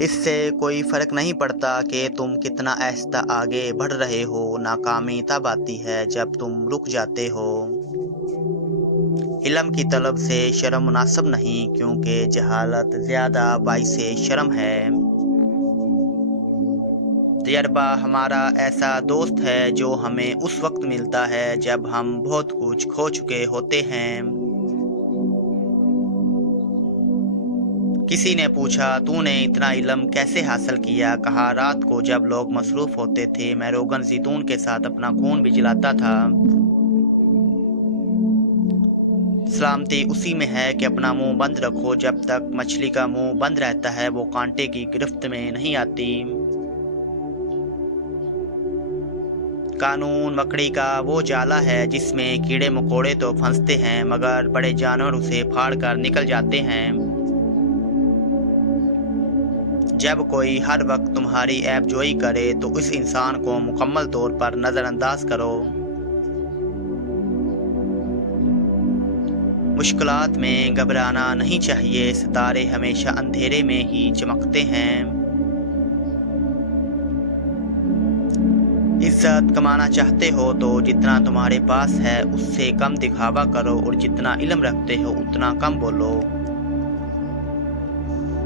اس سے کوئی فرق نہیں پڑتا کہ تم کتنا آہستہ آگے بڑھ رہے ہو، ناکامی تب آتی ہے جب تم رک جاتے ہو۔ علم کی طلب سے شرم مناسب نہیں، کیونکہ جہالت زیادہ باعث شرم ہے۔ تجربہ ہمارا ایسا دوست ہے جو ہمیں اس وقت ملتا ہے جب ہم بہت کچھ کھو چکے ہوتے ہیں۔ کسی نے پوچھا، تو نے اتنا علم کیسے حاصل کیا؟ کہا، رات کو جب لوگ مصروف ہوتے تھے میں روغن زیتون کے ساتھ اپنا خون بھی جلاتا تھا۔ سلامتی اسی میں ہے کہ اپنا منہ بند رکھو۔ جب تک مچھلی کا منہ بند رہتا ہے وہ کانٹے کی گرفت میں نہیں آتی۔ قانون مکڑی کا وہ جالا ہے جس میں کیڑے مکوڑے تو پھنستے ہیں مگر بڑے جانور اسے پھاڑ کر نکل جاتے ہیں۔ جب کوئی ہر وقت تمہاری عیب جوئی کرے تو اس انسان کو مکمل طور پر نظر انداز کرو۔ مشکلات میں گھبرانا نہیں چاہیے، ستارے ہمیشہ اندھیرے میں ہی چمکتے ہیں۔ عزت کمانا چاہتے ہو تو جتنا تمہارے پاس ہے اس سے کم دکھاوا کرو، اور جتنا علم رکھتے ہو اتنا کم بولو۔